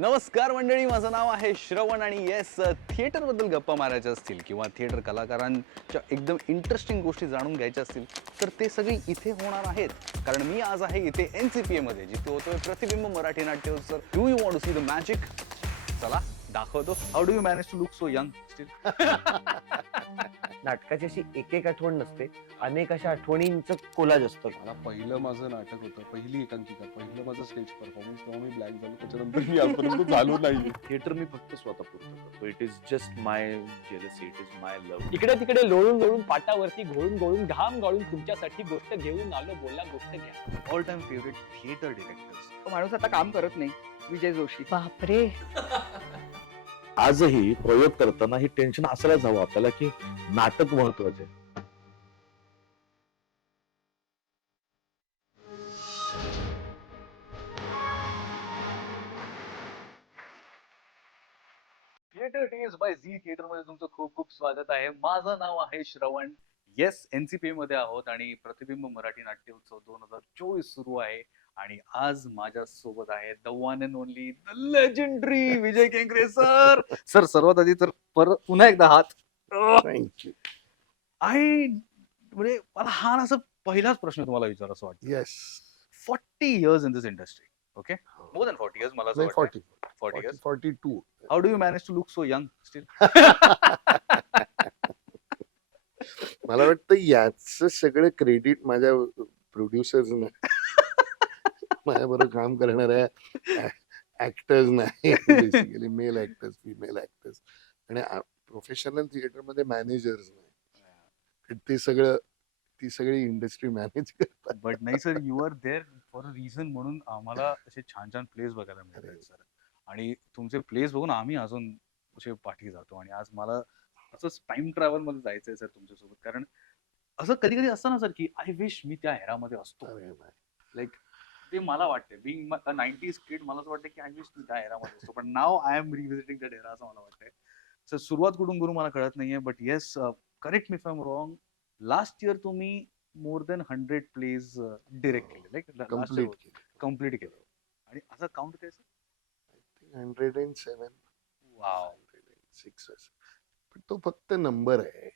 नमस्कार मंडळी, माझं नाव आहे श्रवण आणि येस, थिएटरबद्दल गप्पा मारायच्या असतील किंवा थिएटर कलाकारांच्या एकदम इंटरेस्टिंग गोष्टी जाणून घ्यायच्या असतील तर ते सगळे इथे होणार आहेत. कारण मी आज आहे इथे NCPA मध्ये, जिथे होतोय Pratibimb Marathi Natyotsav. Do you want to see the magic? चला दाखवतो. How do you manage to look so young still? नाटकाची अशी एक एक आठवण नसते, अनेक अशा आठवणींचं कोलाज असतं. मला पहिलं माझं नाटक होतं, पहिली एकांकिका, पहिलं माझं स्टेज परफॉर्मन्स, तेव्हा मी ब्लॅक झालो. त्याच्यानंतर मी आजपर्यंत झालो नाही. थिएटर मी फक्त स्वतःपुरतं करतो. It is just my jealousy, it is my love. इकडे तिकडे लोळून लोळून पाटावरती घोळून घोळून घाम गाळून तुमच्यासाठी गोष्ट घेऊन आलो. बोला, गोष्ट घ्या. All time favourite theatre directors. तो माणूस आता काम करत नाही, विजय जोशी. बापरे. आजही प्रयोग करताना ही टेन्शन असायलाच हवं आपल्याला की नाटक महत्वाचे. Theatre Tez by Zee theatre मध्ये तुमचं खूप खूप स्वागत आहे. माझं नाव आहे श्रवण. येस, NCPA मध्ये आहोत आणि प्रतिबिंब मराठी नाट्योत्सव 2024 सुरू आहे. आणि आज माझ्या सोबत आहे the one and only the legendary Vijay Kenkre sir. Sir, सर्वात आधी तर पुन्हा एकदा हात. थँक्यू. आहे म्हणजे मला हा असा पहिलाच प्रश्न तुम्हाला विचारायचा वाटतो. Yes. 40 years in this industry. Okay, more than 40 years मला असं नाही, वाटतं. 40 40 years. 42. How do you manage to look so young still? मला वाटतं याच सगळं क्रेडिट माझ्या प्रोड्युसर्सना, माझ्याबरोबर काम करणाऱ्या ऍक्टर्स नाही, basically male actors, female actors आणि प्रोफेशनल थिएटर मध्ये मॅनेजर्स नाही. ती सगळी इंडस्ट्री मॅनेज करतात. बट नाही sir, you are there for a reason. म्हणून आम्हाला असे छान छान प्लेस बघायला मिळतात अरे. सर. आणि तुमचे प्लेस बघून आम्ही अजून असे पाठी जातो. आणि आज मला असंच टाइम ट्रॅव्हल मध्ये जायचंय सर तुमच्यासोबत. कारण असं कधी कधी असतं ना सर की आय विश मी त्या एरामध्ये असतो. अरे नाही. लाईक ते मला वाटते बिंग 90s किड, मला असं वाटतं की आय विश मी त्या एरामध्ये असतो. पण नाव आय एम रिव्हिजिटिंग दॅट एरा असं मला वाटतंय. सर, सुरुवात कुठून करू मला कळत नाहीये. But yes, correct me if I am wrong, last year तुम्ही मोर देन 100 प्लेज डिरेक्ट केले. लाईक कम्प्लीट केले. आणि असं काउंट काय सर? 107. वाव. 106 असं. पण तो फक्त नंबर आहे.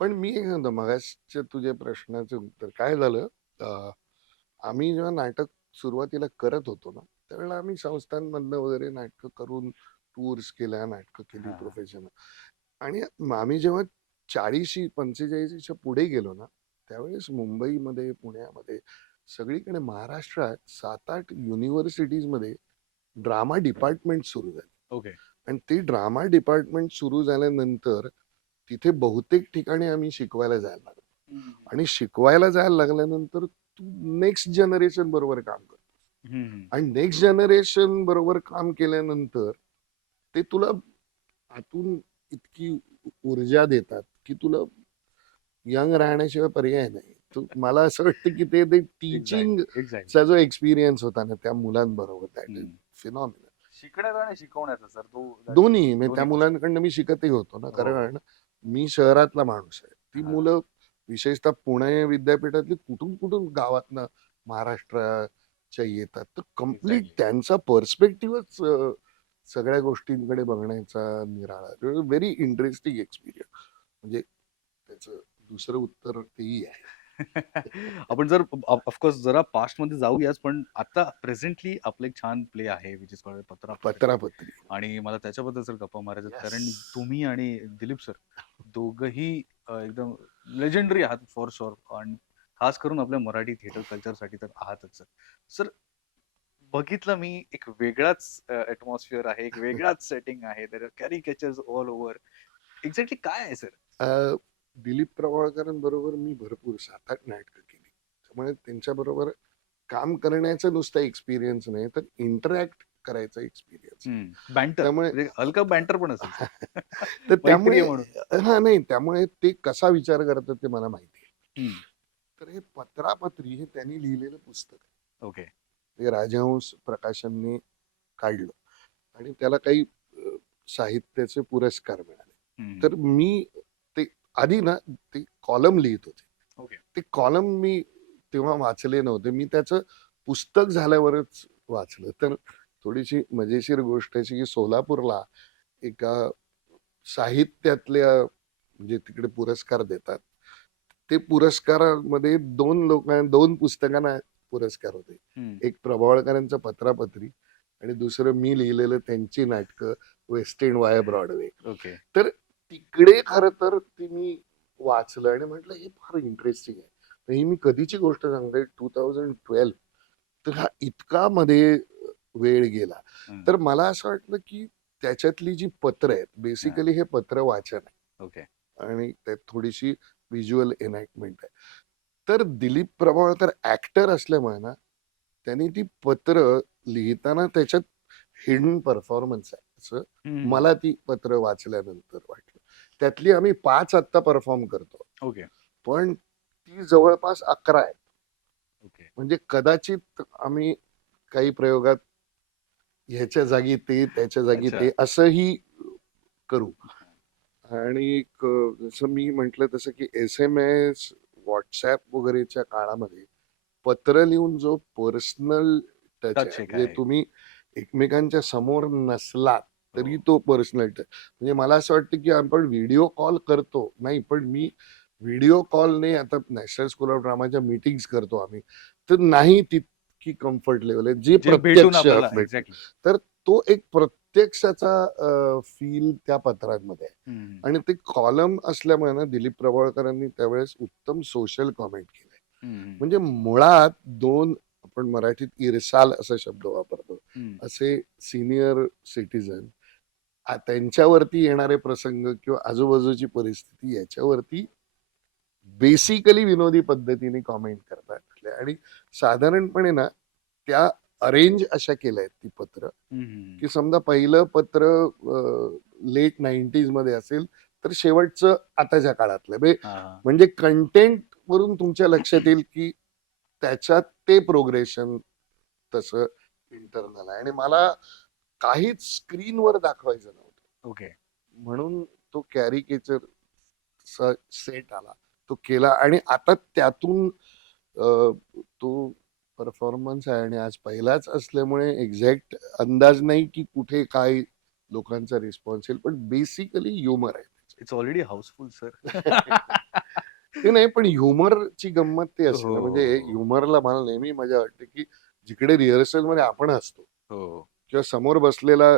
पण मी एक सांगतो, मगाच्या तुझ्या प्रश्नाचं उत्तर काय झालं. आम्ही जेव्हा नाटक सुरुवातीला करत होतो ना, त्यावेळेला आम्ही संस्थांमधनं वगैरे नाटकं करून टूर्स केल्या, नाटकं केली हा. प्रोफेशनल. आणि आम्ही जेव्हा 40-45च्या पुढे गेलो ना, त्यावेळेस मुंबईमध्ये, पुण्यामध्ये, सगळीकडे महाराष्ट्रात 7-8 युनिव्हर्सिटीजमध्ये ड्रामा डिपार्टमेंट सुरू झाले. ओके. आणि ते ड्रामा डिपार्टमेंट सुरू झाल्यानंतर तिथे बहुतेक ठिकाणी आम्ही शिकवायला जायला लागलो. आणि शिकवायला जायला लागल्यानंतर तू नेक्स्ट जनरेशन बरोबर काम करतो. आणि नेक्स्ट जनरेशन बरोबर काम केल्यानंतर ते तुला आतून इतकी ऊर्जा देतात की तुला यंग राहण्याशिवाय पर्याय नाही. मला असं वाटतं की ते टीचिंग एक्झॅक्टली. चा जो एक्सपिरियन्स होता ना त्या मुलांबरोबर, दॅट इज फिनॉमिनल. शिकण्याचा आणि शिकवण्याचा सर तो दोन्ही त्या दोन्ही मुलांकडनं मी शिकतही होतो ना, हो. कारण मी शहरातला माणूस आहे. ती हा. मुलं विशेषतः पुणे विद्यापीठातली कुठून कुठून गावातनं महाराष्ट्राच्या येतात. तर कम्प्लीट Exactly. त्यांचा पर्स्पेक्टिव्हच सगळ्या गोष्टींकडे बघण्याचा निराळा. Very interesting experience. म्हणजे त्याचं दुसरं उत्तर तेही आहे. आपण जर ऑफकोर्स जरा पास्ट मध्ये जाऊयाच, पण आता प्रेझेंटली आपलं एक छान प्ले आहे विच इज कॉल्ड पत्रापत्री. आणि मला त्याच्याबद्दल जर गप्पा मारायचं Yes. कारण तुम्ही आणि दिलीप सर दोघही एकदम लेजेंडरी आहात फॉर शुअर. आणि खास करून आपल्या मराठी थिएटर कल्चरसाठी तर आहातच सर. सर, बघितलं मी एक वेगळाच ऍटमॉस्फिअर आहे, एक वेगळाच सेटिंग आहे. There are caricatures all over. Exactly काय आहे सर? दिलीप प्रभावळकरांबरोबर मी भरपूर 7-8 नाटकं केली. त्यामुळे त्यांच्याबरोबर काम करण्याचा नुसता एक्सपिरियन्स नाही, तर इंटरॅक्ट करायचा एक्सपिरियन्स. बँटर त्यामुळे म्हणजे हलकं बँटर पण असेल. तर त्यामुळे म्हणून. हा नाही, त्यामुळे ते कसा विचार करतात ते मला माहिती आहे. हम्म. तर हे पत्रापत्री हे त्यांनी लिहिलेलं पुस्तक आहे. ओके. ते राजहंस प्रकाशनने काढलं आणि त्याला काही साहित्याचे पुरस्कार मिळाले. तर मी ते आधी ना ते कॉलम लिहित होते. ओके. ते कॉलम मी तेव्हा वाचले नव्हते. मी त्याचं पुस्तक झाल्यावरच वाचलं. तर थोडीशी मजेशीर गोष्ट अशी की सोलापूरला एका साहित्यातल्या म्हणजे तिकडे पुरस्कार देतात ते पुरस्कारामध्ये दोन पुस्तकांना पुरस्कार होते. हम्म. एक प्रभावळकरांचं पत्रापत्री आणि दुसरं मी लिहिलेलं त्यांची नाटकं वेस्ट एंड वाया ब्रॉडवे. ओके. तर तिकडे खरं तर ती मी वाचलं आणि म्हटलं हे फार इंटरेस्टिंग आहे. तर ही मी कधीची गोष्ट सांगते 2012. तर हा इतका मध्ये वेळ गेला. हम्म. तर मला असं वाटलं की त्याच्यातली जी पत्र आहेत बेसिकली हे पत्र वाचन आहे ओके. आणि त्यात थोडीशी व्हिज्युअल एनॅक्टमेंट आहे. तर दिलीप प्रभावळकर ऍक्टर असल्यामुळे ना त्यांनी ती पत्र लिहिताना त्याच्यात हिडन परफॉर्मन्स आहे असं हम्म. मला ती पत्र वाचल्यानंतर वाटलं. त्यातली आम्ही 5 आत्ता परफॉर्म करतो ओके. पण ती जवळपास 11 आहे. ओके. म्हणजे कदाचित आम्ही काही प्रयोगात ह्याच्या जागी ते त्याच्या जागी अच्छा. ते असंही करू. आणि जसं मी म्हटलं तसं की SMS व्हॉट्सअप वगैरेच्या काळामध्ये पत्र लिहून जो पर्सनल टच Touch आहे एक म्हणजे आहे. तुम्ही एकमेकांच्या समोर नसलात तरी हो. तो पर्सनल टच म्हणजे मला असं वाटतं की आपण व्हिडिओ कॉल करतो नाही पण मी व्हिडिओ कॉलने आता नॅशनल स्कूल ऑफ ड्रामाच्या मीटिंग्स करतो आम्ही तर नाही तितकी कम्फर्ट लेवल आहे जे जे भेटून प्रत्यक्ष आपल्याला भेटतं. एक्झॅक्टली. तर तो एक प्रत्यक्षाचा फील त्या पत्रांमध्ये आहे. आणि ते कॉलम असल्यामुळे ना दिलीप प्रभावळकरांनी त्यावेळेस उत्तम सोशल कॉमेंट केलंय. म्हणजे मुळात दोन आपण मराठीत इरसाल असा शब्द वापरतो असे सिनियर सिटीजन त्यांच्यावरती येणारे प्रसंग किंवा आजूबाजूची परिस्थिती याच्यावरती बेसिकली विनोदी पद्धतीने कॉमेंट करतात आणि साधारणपणे ना त्या अरेंज अशा केल्या आहेत ती पत्र की समजा पहिलं पत्र लेट 90s मध्ये असेल तर शेवटचं आताच्या काळातलं म्हणजे कंटेंट वरून तुमच्या लक्षात येईल की त्याच्यात ते प्रोग्रेशन तसं इंटरनल आहे आणि मला काहीच स्क्रीनवर दाखवायचं नव्हतं. ओके. म्हणून तो कॅरिकेचर सेट आला तो केला आणि आता त्यातून तो परफॉर्मन्स आहे आणि आज पहिलाच असल्यामुळे एक्झॅक्ट अंदाज नाही की कुठे काय लोकांचा रिस्पॉन्स येईल पण बेसिकली ह्युमर आहे. It's already houseful sir. ते नाही पण ह्युमरची गंमत ते असते ना, म्हणजे हो. ह्युमरला मला नेहमी मजा वाटते की जिकडे रिहर्सल मध्ये आपण असतो हो. किंवा समोर बसलेला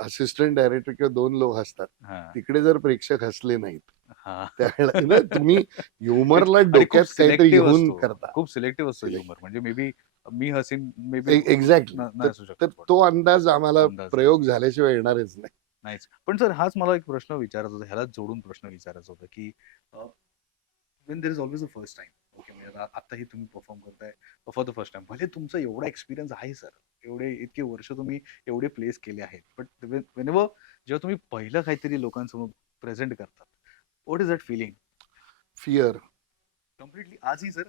असिस्टंट डायरेक्टर किंवा 2 लोक हसतात हा. तिकडे जर प्रेक्षक हसले नाहीत हा. त्यावेळेला ना तुम्ही ह्युमरला आणि खूप डोक्यात काहीतरी सिलेक्टिव्ह घेऊन असतो. करता. खूप सिलेक्टिव्ह असतो Select. ह्युमर. म्हणजे मे बी मी हसीन मे बी एक्झॅक्टली नाही असू तर शकत. तो अंदाज आम्हाला अंदाज. प्रयोग झाल्याशिवाय येणारच नाही. नाहीच. पण सर हाच मला एक प्रश्न विचारायचा होता. ह्याला जोडून प्रश्न विचारायचा होता की when there is always a first time. Okay. म्हणजे आताही तुम्ही परफॉर्म करताय फॉर द फर्स्ट टाइम. भले तुमचा एवढा एक्सपिरियन्स आहे सर. इतके वर्ष तुम्ही एवढे प्लेस केले आहेत. बट वेनेवर जेव्हा तुम्ही पहिलं काहीतरी लोकांसमोर प्रेझेंट करतात what is that feeling? Fear completely आजही सर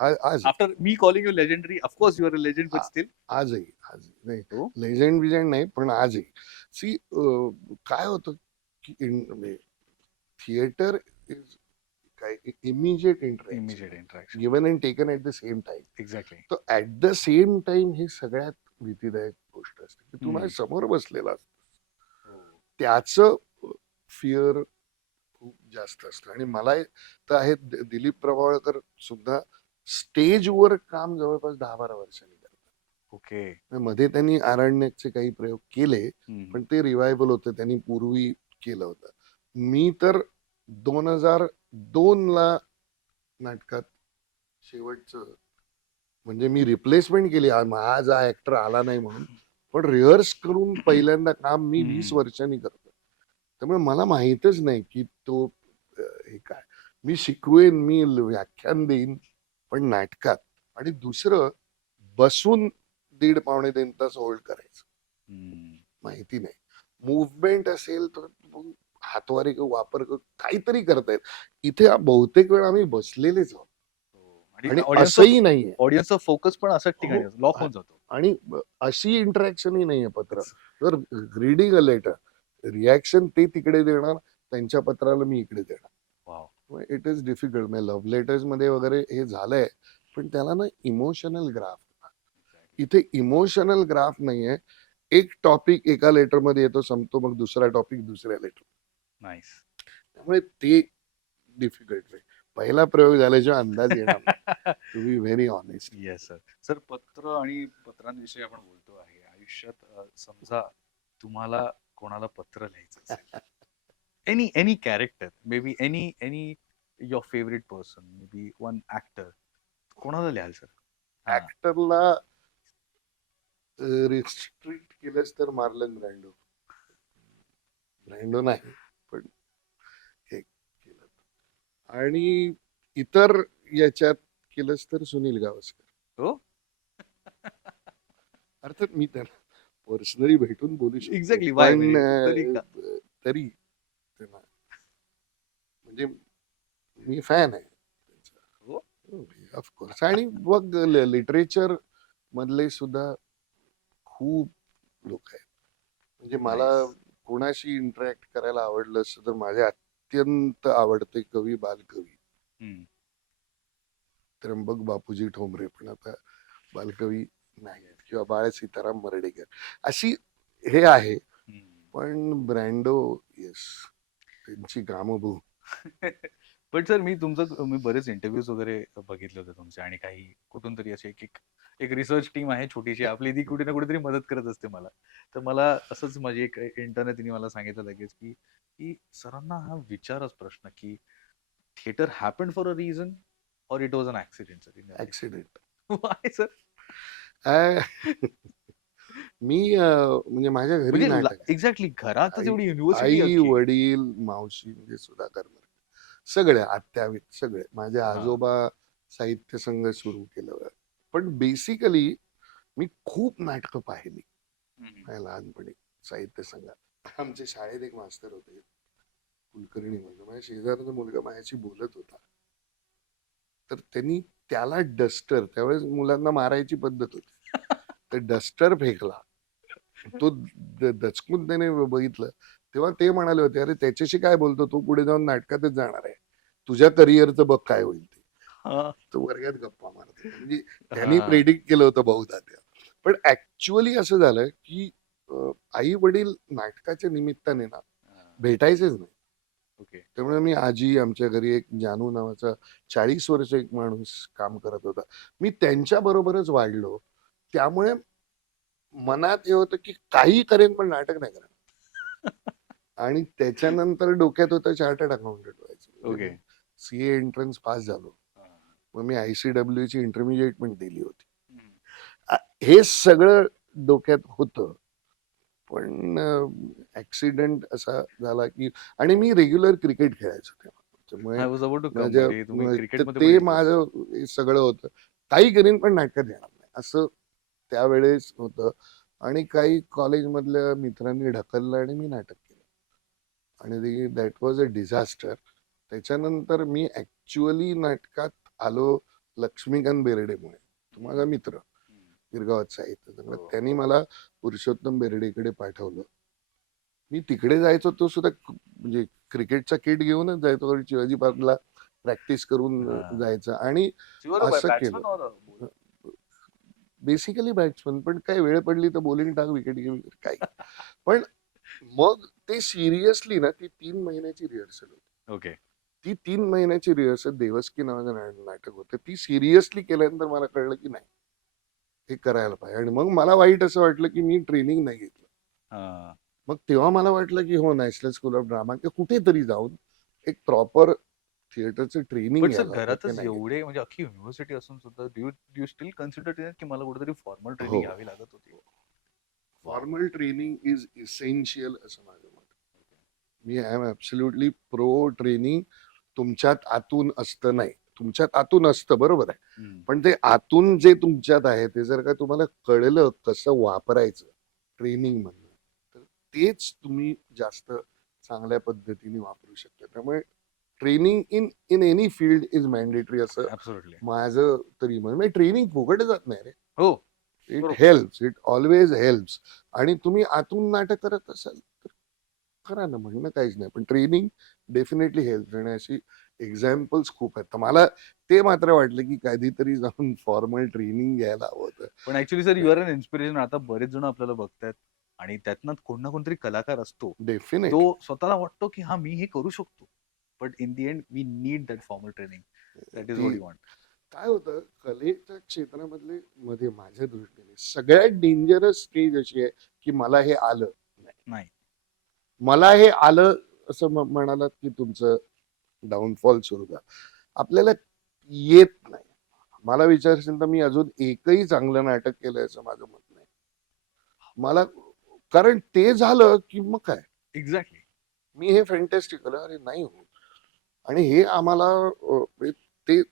आज after me calling you legendary of course you are a legend but still आजही नाही हो. लेजंड बिजंड नाही पण आजही सी काय होतं की थिएटर इज काय immediate immediate interaction. Given and taken at the same time. Exactly. तर ऍट द सेम टाइम हे सगळ्यात भीतीदायक गोष्ट असते की तू हम्म. माझ्या समोर बसलेला असतो त्याचं फिअर खूप जास्त असतं आणि मला तर आहे दिलीप प्रभावळकर सुद्धा स्टेजवर काम जवळपास 10-12 वर्षांनी करतात. ओके. मध्ये त्यांनी आरण्यकचे काही प्रयोग केले पण ते रिवायवल होते त्यांनी पूर्वी केलं होतं. मी तर 2002 ला नाटकात शेवटचं म्हणजे मी रिप्लेसमेंट केली आज हा ऍक्टर आला नाही म्हणून पण रिहर्स करून पहिल्यांदा काम मी 20 वर्षांनी करतो. त्यामुळे मला माहीतच नाही की तो हे काय मी शिकवेन मी व्याख्यान देईन पण नाटकात आणि दुसरं बसून 1.5-2 तास होल्ड करायचं माहिती नाही. मुवमेंट असेल तर हातवारे वापर काहीतरी करतायत. इथे बहुतेक वेळ आम्ही बसलेलेच आहोत आणि असंही नाहीये. ऑडियन्सचा फोकस पण असाच ठिकाणी हो. लॉक होऊन जातो. आणि अशी इंटरॅक्शनही नाहीये पत्र. जर रीडिंग अ लेटर रिॲक्शन ते तिकडे देणार त्यांच्या पत्राला मी इकडे देणार. Wow. It is difficult. Love letters मध्ये वगैरे हे झालंय पण त्याला ना इमोशनल ग्राफ इथे इमोशनल ग्राफ नाहीये. एक टॉपिक एका लेटर मध्ये येतो, संपतो, मग दुसरा टॉपिक दुसऱ्या लेटर. नाईस. त्यामुळे ते डिफिकल्ट आहे. पहिला प्रयोग झाल्याशिवाय अंदाज येणार नाही. To be very honest. Yes sir. Sir पत्र आणि पत्रांविषयी आपण बोलतो आहे. आयुष्यात समजा तुम्हाला कोणाला पत्र लिहायचं असेल, any character, may be any your favourite person, may be one actor, कोणाला लिहाल सर? ऍक्टरला रिस्ट्रिक्ट केलंच तर मार्लन ब्रँडो. ब्रँडो नाही, पण हे केलं. आणि इतर याच्यात केलंच तर सुनील गावस्कर. हो. अर्थात मी त्यांना पर्सनली भेटून बोलू शकतो. Exactly, why? पण तरी का? तरी त्यांना म्हणजे मी फॅन आहे हो? ऑफकोर्स. आणि मग लिटरेचर मधले सुद्धा खूप लोक आहेत. म्हणजे मला Nice. कोणाशी इंटरॅक्ट करायला आवडलं असतं तर माझे अत्यंत आवडते कवी बालकवी हम्म. त्र्यंबक बापूजी ठोंबरे, पण आता बालकवी नाही आहेत, किंवा बाळ सीताराम मर्ढेकर अशी हे आहे. हम्म. पण ब्रँडो येस, त्यांची कामं बघू. पण सर मी बरेच इंटरव्ह्यूज वगैरे बघितले होते तुमचे, आणि काही कुठून तरी असे एक रिसर्च टीम आहे छोटीशी आपली, ती कुठे ना कुठेतरी मदत करत असते मला. तर मला असंच माझी एक इंटरने तिने मला सांगितलं लगेच की सरांना हा विचारच प्रश्न की theatre happen for a reason और it was an accident sir? Accident. Why sir? मी म्हणजे माझ्या घरी म्हणजे नाटक आहे. एक्झॅक्टली घरातच एवढी आई युनिव्हर्सिटी वडील मावशी म्हणजे सुधाकर मर्ढेकर सगळे, आत्या सगळे. माझे हा. आजोबा साहित्य संघ सुरू केलं. पण बेसिकली मी खूप नाटकं पाहिली माझ्या लहानपणी साहित्य संघात. आमच्या शाळेत एक मास्तर होते कुलकर्णी म्हणून, माझ्या शेजारचा मुलगा माझ्याशी बोलत होता, तर त्यांनी त्याला डस्टर, त्यावेळेस मुलांना मारायची पद्धत होती, तर डस्टर फेकला. तो दचकून त्याने बघितलं, तेव्हा ते म्हणाले होते, अरे त्याच्याशी काय बोलतो, तो पुढे जाऊन नाटकातच जाणार आहे, तुझ्या करिअरचं बघ काय होईल ते. हा. तो वर्गात गप्पा मारतो. म्हणजे त्यांनी हा. प्रेडिक्ट केलं होतं बहुधा त्या. पण ऍक्च्युअली असं झालं की आई वडील नाटकाच्या निमित्ताने ना भेटायचेच नाही. ओके. त्यामुळे मी आजी, आमच्या घरी एक जानू नावाचा 40 वर्ष एक माणूस काम करत होता, मी त्यांच्या बरोबरच वाढलो. त्यामुळे मनात हे होतं की काही करेन पण नाटक नाही करणार. आणि त्याच्यानंतर डोक्यात होतं चार्टर्ड अकाउंटंट व्हायचं. ओके. सीए एंट्रन्स पास झालो. मग मी ICW ची इंटरमिजिएट पण दिली होती. हे सगळं डोक्यात होतं. पण ऍक्सिडेंट असा झाला की, आणि मी रेग्युलर क्रिकेट खेळायचो तेव्हा. त्यामुळे I was about to come. तुम्ही तर क्रिकेटमध्ये ते माझं हे सगळं होतं. काही करीन पण नाटकात येणार नाही असं त्यावेळेस होतं. आणि काही कॉलेजमधल्या मित्रांनी ढकललं आणि मी नाटक केलं, आणि दॅट वॉज अ डिझास्टर. त्याच्यानंतर मी ऍक्च्युअली नाटकात आलो लक्ष्मीकांत बेर्डेमुळे. तो माझा मित्र गिरगावात साहित्य. त्यामुळे त्यांनी मला पुरुषोत्तम बेर्डेकडे पाठवलं. मी तिकडे जायचो, तो सुद्धा म्हणजे क्रिकेटचा किट घेऊनच जायचो, कारण शिवाजी पार्कला प्रॅक्टिस करून जायचं. आणि असं केलं बेसिकली बॅट्समन, पण काय वेळ पडली तर बॉलिंग टाक, विकेट घे, काही. पण मग ते सिरियसली ना, ती 3 महिन्याची रिहर्सल होती. ओके. ती 3 महिन्याची रिहर्सल देवस्की नावाचं नाटक होतं. ती सिरियसली केल्यानंतर मला कळलं की नाही, हे करायला पाहिजे. आणि मग मला वाईट असं वाटलं की मी ट्रेनिंग नाही घेतलं. मग तेव्हा मला वाटलं की हो, नॅशनल स्कूल ऑफ ड्रामा किंवा कुठेतरी जाऊन एक प्रॉपर थिएटरचं ट्रेनिंग पण सर घरातच एवढे म्हणजे अख्खी युनिव्हर्सिटी असून सुद्धा डू स्टील कन्सिडर की मला कुठेतरी फॉर्मल ट्रेनिंग घ्यावी लागत होती? फॉर्मल ट्रेनिंग इज इसेन्शियल असं माझं मत. मी I am absolutely pro training. तुमच्यात आतून असतं नाही, तुमच्यात आतून असतं, बरोबर आहे, पण ते आतून जे तुमच्यात आहे ते जर का तुम्हाला कळलं कसं वापरायचं ट्रेनिंग मधनं, तर तेच तुम्ही जास्त चांगल्या पद्धतीने वापरू शकता. त्यामुळे training in any field is mandatory असं ऍब्सोल्युटली. माझं तरी म्हणून. म्हणजे ट्रेनिंग फुकट जात नाही रे. हो. इट बरोबर. Helps, it always helps. आणि तुम्ही आतून नाटक करत असाल तर करा ना, म्हणणं काहीच नाही, पण ट्रेनिंग डेफिनेटली हेल्प. आणि अशी एक्झाम्पल्स खूप आहेत. तर मला ते मात्र वाटलं की कधीतरी जाऊन फॉर्मल ट्रेनिंग घ्यायला हवं होतं. पण actually sir you are an inspiration. आता बरेच जण आपल्याला बघतायत आणि त्यातनं कोण ना कोणतरी कलाकार असतो. डेफिनेट तो स्वतःला वाटतो की हा मी हे करू शकतो. But in the end we need that formal training. That is what you want. काय होतं कलेच्या क्षेत्रामधले मध्ये माझ्या दृष्टीने सगळ्यात डेंजरस स्टेज अशी आहे की मला हे आलं नाही. मला हे आलं असं म्हणालात की तुमचं डाऊनफॉल सुरू झाला. आपल्याला येत नाही. मला विचारशील तर मी अजून एकही चांगलं नाटक केलंय असं माझं मत नाही. मला कारण ते झालं की मग काय एक्झॅक्टली. मी हे फॅन्टॅस्टिक केलं अरे नाही होत. आणि हे आम्हाला ते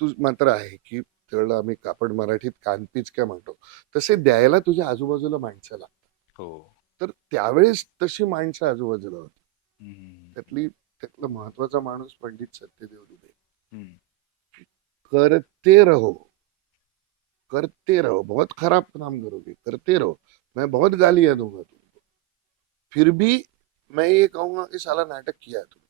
तू मात्र आहे की त्यावेळेला आम्ही कापड मराठीत कानपीच काय म्हणतो तसे द्यायला तुझ्या आजूबाजूला माणसं लागतात. हो. तर त्यावेळेस तशी माणसं आजूबाजूला होती. हम्म. त्यातला महत्वाचा माणूस पंडित सत्यदेव दुबे. हम्म. करते रहो बहुत खराब काम करोगे करते रहो मैं बहुत गालियां दूंगा तुमको फिर भी मैं ये कहूंगा कि साला नाटक किया तुमने.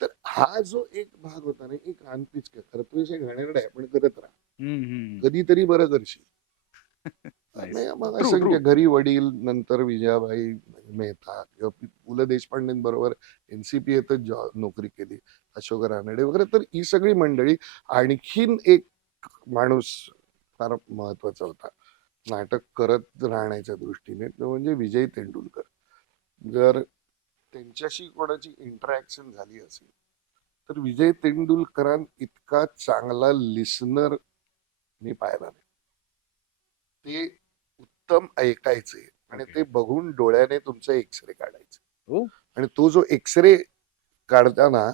तर हा जो एक भाग होता ना एक कानपीच काय करतोय घाणेरडा आहे पण करत राहा. हम्म. कधीतरी बरं करशील. Nice. नाही मग True, असंख्य true. घरी वडील नंतर विजयाबाई मेहता किंवा पु ल देशपांडेंबरोबर एनसीपी येतच नोकरी केली अशोक रानडे वगैरे. तर ही सगळी मंडळी. आणखीन एक माणूस फार महत्वाचा होता नाटक करत राहण्याच्या दृष्टीने तो म्हणजे विजय तेंडुलकर. जर त्यांच्याशी कोणाची इंटरॅक्शन झाली असेल तर विजय तेंडुलकरां इतका चांगला लिसनर मी पाहिला नाही. ते उत्तम ऐकायचे आणि Okay. ते बघून डोळ्याने तुमचा एक्सरे काढायचे. हो. आणि तो जो एक्सरे काढताना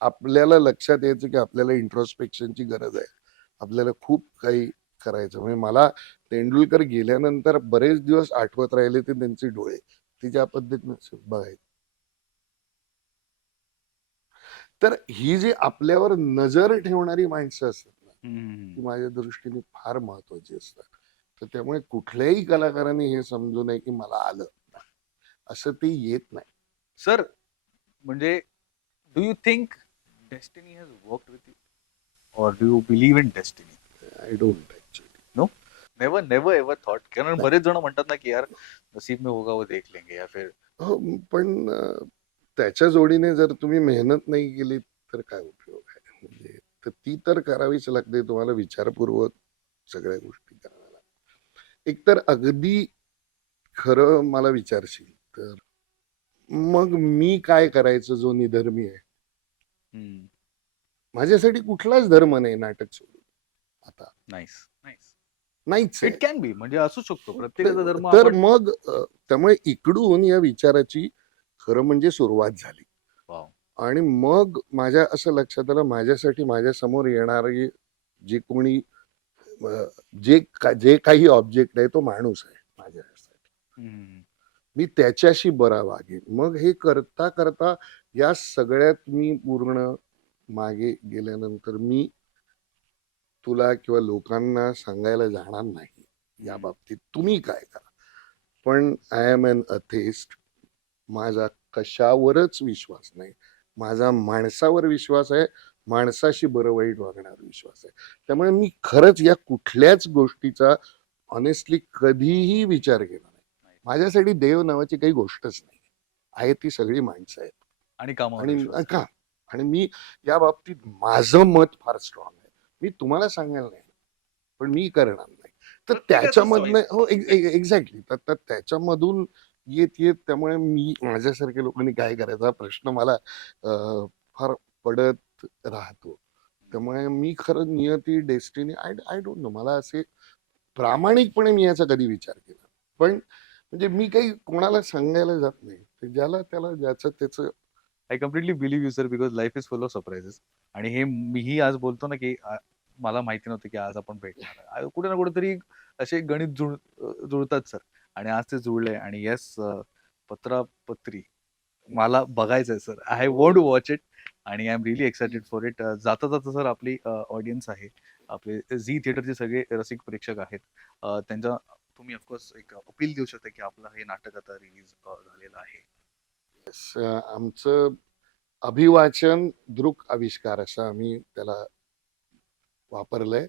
आपल्याला लक्षात यायचं की आपल्याला इंट्रोस्पेक्शनची गरज आहे. आपल्याला खूप काही करायचं. म्हणजे मला तेंडुलकर गेल्यानंतर बरेच दिवस आठवत राहिले ते त्यांचे डोळे. ते ज्या पद्धतीने बघायचे. तर ही जी आपल्यावर नजर ठेवणारी माणसं असतात ना हम्म. ती माझ्या दृष्टीने फार महत्वाची असतात. तर त्यामुळे कुठल्याही कलाकाराने हे समजू नये की मला आलं असं ते येत नाही. सर म्हणजे do you think destiny has worked with you और do you believe in destiny? I don't actually. Never ever thought. कारण बरेच जण म्हणतात ना की यार नसीब में होगा वो देख लेंगे या फिर. हो पण त्याच्या जोडीने जर तुम्ही मेहनत नाही केली तर काय उपयोग आहे. म्हणजे तर ती तर करावीच लागते. तुम्हाला विचारपूर्वक सगळ्या गोष्टी कराव्या लागतात. एकतर अगदी खरं मला विचारशील तर मग मी काय करायचं जो निधर्मी आहे. हम्म. माझ्यासाठी कुठलाच धर्म नाही नाटक सोडून आता नाईस नाईस. नाहीच आहे. इट कॅन बी म्हणजे असू शकतो प्रत्येकाचा धर्म. तर आपण मग त्यामुळे इकडून या विचाराची खरं म्हणजे सुरुवात झाली. वाव. आणि मग माझ्या असं लक्षात आलं माझ्यासाठी माझ्या समोर येणारी जे कोणी जे काही ऑब्जेक्ट आहे तो माणूस आहे माझ्यासाठी. हम्म. मी त्याच्याशी बरा वागेन. मग हे करता करता या सगळ्यात मी पूर्ण मागे गेल्यानंतर मी तुला किंवा लोकांना सांगायला जाणार नाही या बाबतीत तुम्ही काय करा. पण आय एम एन अथेस्ट. माझा कशावरच विश्वास नाही. माझा माणसावर विश्वास आहे. माणसाशी बरं वाईट वागण्यावर विश्वास आहे. त्यामुळे मी खरंच या कुठल्याच गोष्टीचा ऑनेस्टली कधीही विचार केला नाही. माझ्यासाठी देव नावाची काही गोष्टच नाही आहे. ती सगळी माणसं आहेत. आणि कामावर आणि विश्वास. का आणि मी या बाबतीत माझं मत फार स्ट्रॉंग आहे. मी तुम्हाला सांगायला नाही पण मी करणार नाही. तर प्रत्येकाचं त्याच्यामधनं choice. हो एक्झॅक्टली. तर त्याच्यामधून येत त्यामुळे मी माझ्यासारख्या लोकांनी काय करायचा हा प्रश्न मला फार पडत राहतो. त्यामुळे मी खरं नियती डेस्टिनी आय डोंट नो. मला असे प्रामाणिकपणे मी याचा कधी विचार केला. पण म्हणजे मी काही कोणाला सांगायला जात नाही. ज्याला त्याला ज्याचं त्याचं. I completely believe you sir because life is full of surprises. आणि हे मीही आज बोलतो ना की मला माहिती नव्हतं की आज आपण भेटणार. कुठे ना कुठेतरी असे गणित जुळतात सर. आणि आज ते जुळले. आणि येस पत्री मला बघायचंय sir. I want to watch it. आणि I am really excited for it. जाता जाता सर आपली ऑडियन्स आहे. आपले झी थिएटरचे सगळे रसिक प्रेक्षक आहेत. त्यांच्या तुम्ही ऑफकोर्स एक अपील देऊ शकता की आपलं हे नाटक आता रिलीज झालेलं आहे. आमचं अभिवाचन दृक आविष्कार असं आम्ही त्याला वापरलंय.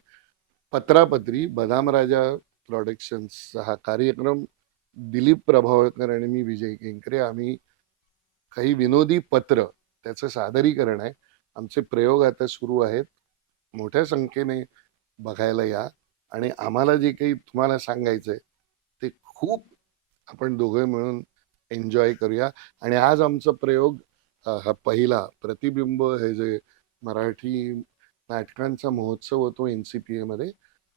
पत्रापत्री बदामराजा प्रोडक्शन्सचा हा कार्यक्रम दिलीप प्रभावळकर आणि मी विजय केंकरे आम्ही काही विनोदी पत्र त्याचं सादरीकरण आहे. आमचे प्रयोग आता सुरू आहेत. मोठ्या संख्येने बघायला या आणि आम्हाला जे काही तुम्हाला सांगायचंय ते खूप आपण दोघे मिळून एन्जॉय करूया. आणि आज आमचा प्रयोग हा पहिला प्रतिबिंब हे जे मराठी नाटकांचा महोत्सव होतो NCPA मध्ये,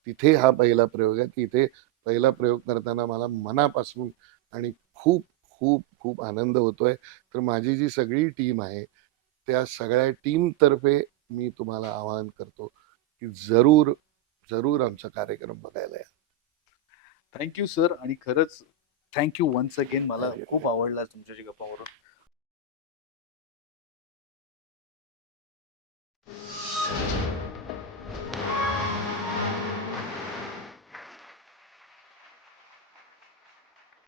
तिथे हा पहिला प्रयोग आहे. तिथे पहिला प्रयोग करताना मला मनापासून आणि खूप खूप खूप आनंद होतोय. तर माझी जी सगळी टीम आहे त्या सगळ्या टीम तर्फे मी तुम्हाला आवाहन करतो की जरूर जरूर आमचा कार्यक्रम बघायला या. Thank you sir. आणि खरंच थँक्यू वन्स अगेन. मला अरे, खूप आवडला तुमच्याशी गप्पा मारून.